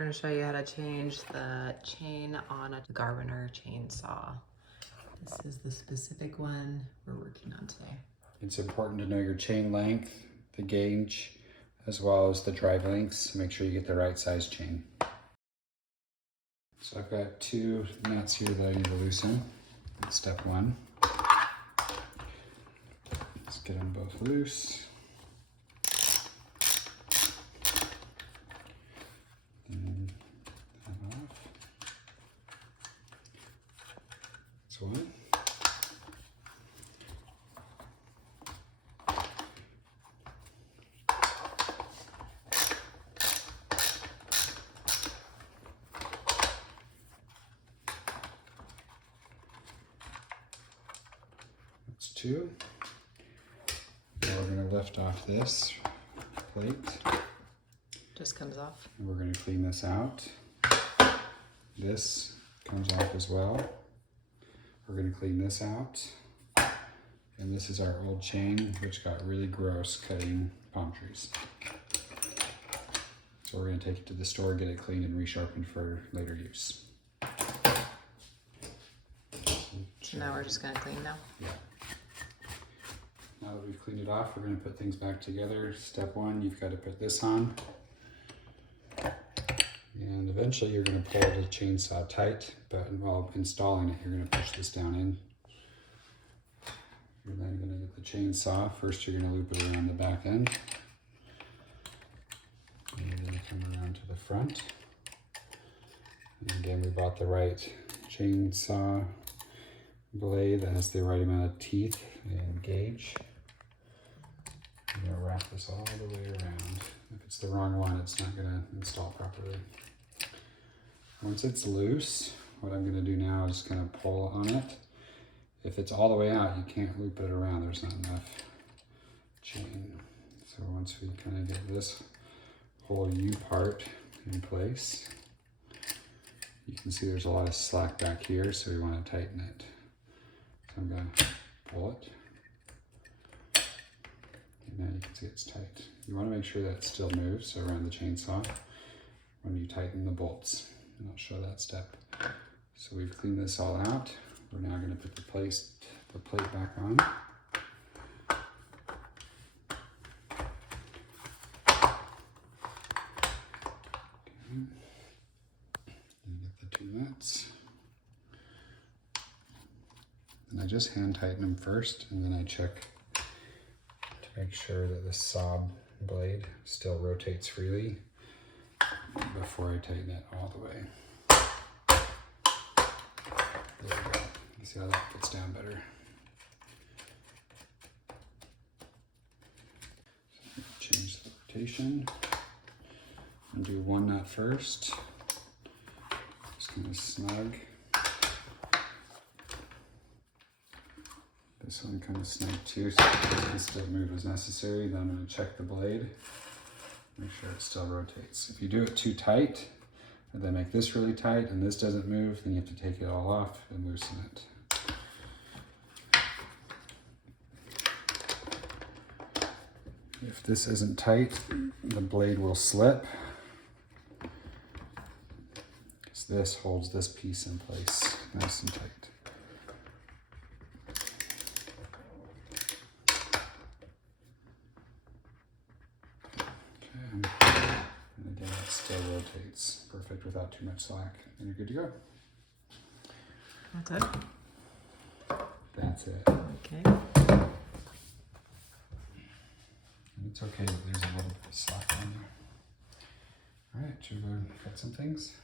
We're going to show you how to change the chain on a Garwinner chainsaw. This is the specific one we're working on today. It's important to know your chain length, the gauge, as well as the drive lengths to make sure you get the right size chain. So I've got two nuts here that I need to loosen. That's step one. Let's get them both loose. And that off. That's one. Two. Now we're going to lift off this plate. Just comes off. And we're going to clean this out. This comes off as well. We're going to clean this out. And this is our old chain, which got really gross cutting palm trees. So we're going to take it to the store, get it cleaned and resharpened for later use. So now we're just going to clean now? Yeah. Now that we've cleaned it off, we're going to put things back together. Step one, you've got to put this on. And eventually you're going to pull the chainsaw tight, but while installing it, you're going to push this down in. You're then going to get the chainsaw. First, you're going to loop it around the back end. And you're going to come around to the front. And again, we bought the right chainsaw blade that has the right amount of teeth and gauge. I'm going to wrap this all the way around. If it's the wrong one, it's not going to install properly. Once it's loose, what I'm going to do now is kind of pull on it. If it's all the way out, you can't loop it around. There's not enough chain. So once we kind of get this whole U part in place, you can see there's a lot of slack back here, so we want to tighten it. So I'm going to pull it. And now you can see it's tight. You want to make sure that it still moves around the chainsaw when you tighten the bolts. And I'll show that step. So we've cleaned this all out. We're now going to put the plate back on. Okay. And get the two nuts. And I just hand tighten them first, and then I check to make sure that the saw blade still rotates freely before I tighten it all the way. There we go. You see how that gets down better. So change the rotation and do one nut first. Just kind of snug. This one kind of snug too, so it can still move as necessary. Then I'm going to check the blade, make sure it still rotates. If you do it too tight, and then make this really tight and this doesn't move, then you have to take it all off and loosen it. If this isn't tight, the blade will slip, because this holds this piece in place nice and tight. And again, it still rotates perfect without too much slack, and you're good to go. That's it? That's it. Okay. And it's okay that there's a little bit of slack on there. All right, should we go cut some things?